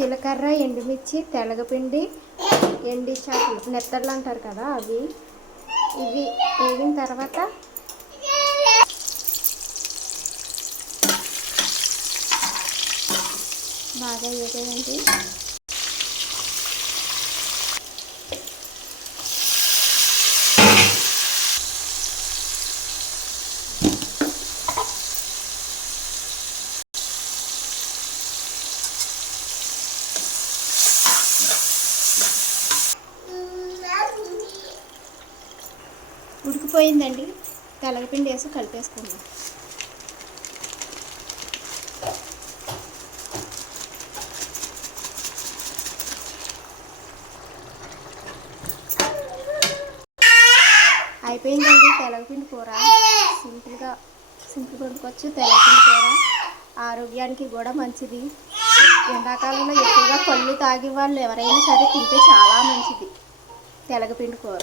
జీలకర్ర, ఎండుమిర్చి, తెలగపిండి, ఎండి చేపలు నెత్తళ్ళు అంటారు కదా అవి, ఇవి వేగిన తర్వాత బాగా వేగేయండి. ఉడికిపోయిందండి. తెలగపిండి వేసి కలిపేసుకుందాం. అయిపోయిందండి తెలగపిండి కూర. సింపుల్గా వండుకోవచ్చు. తెలగపిండి కూర ఆరోగ్యానికి కూడా మంచిది. ఎండాకాలంలో ఎక్కువగా పళ్ళు తాగే వాళ్ళు ఎవరైనా సరే తింటే చాలా మంచిది తెలగపిండి కూర.